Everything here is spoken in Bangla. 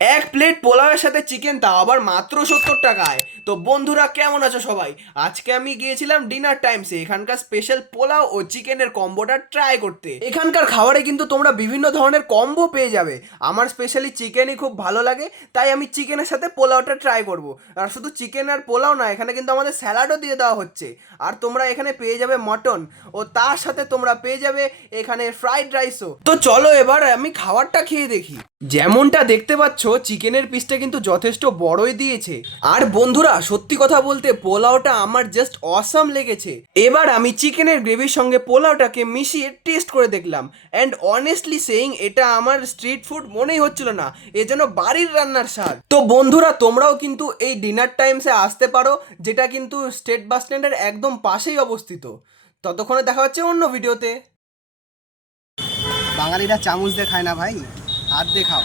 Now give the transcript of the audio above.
এক প্লেট পোলাওয়ের সাথে চিকেন, তাও আবার মাত্র 70 টাকায়। তো বন্ধুরা, কেমন আছো সবাই? আজকে আমি গিয়েছিলাম ডিনার টাইমসে এখানকার স্পেশাল পোলাও ও চিকেনের কম্বোটা ট্রাই করতে। এখানকার খাবারে কিন্তু তোমরা বিভিন্ন ধরনের কম্বো পেয়ে যাবে। আমার স্পেশালি চিকেনই খুব ভালো লাগে, তাই আমি চিকেনের সাথে পোলাওটা ট্রাই করব। আর শুধু চিকেন আর পোলাও না, এখানে কিন্তু আমাদের স্যালাডও দিয়ে দেওয়া হচ্ছে। আর তোমরা এখানে পেয়ে যাবে মটন, ও তার সাথে তোমরা পেয়ে যাবে এখানে ফ্রাইড রাইসও। তো চলো এবার আমি খাবারটা খেয়ে দেখি। যেমনটা দেখতে পাচ্ছ, চিকেনের পিসটা কিন্তু যথেষ্ট বড়ই দিয়েছে। আর বন্ধুরা, সত্যি কথা বলতে পোলাওটা আমার জাস্ট অসাম লেগেছে। এবার আমি চিকেনের গ্রেভির সঙ্গে পোলাওটাকে মিশিয়ে টেস্ট করে দেখলাম, অ্যান্ড অনেস্টলি সেইং এটা আমার স্ট্রিট ফুড মনেই হচ্ছিল না, এ যেন বাড়ির রান্নার স্বাদ। তো বন্ধুরা, তোমরাও কিন্তু এই ডিনার টাইমসে আসতে পারো, যেটা কিন্তু স্টেট বাস স্ট্যান্ডের একদম পাশেই অবস্থিত। ততক্ষণে দেখা হচ্ছে অন্য ভিডিওতে। বাঙালিরা চামচ দিয়ে খায় না ভাই, হাত দিয়ে খাও।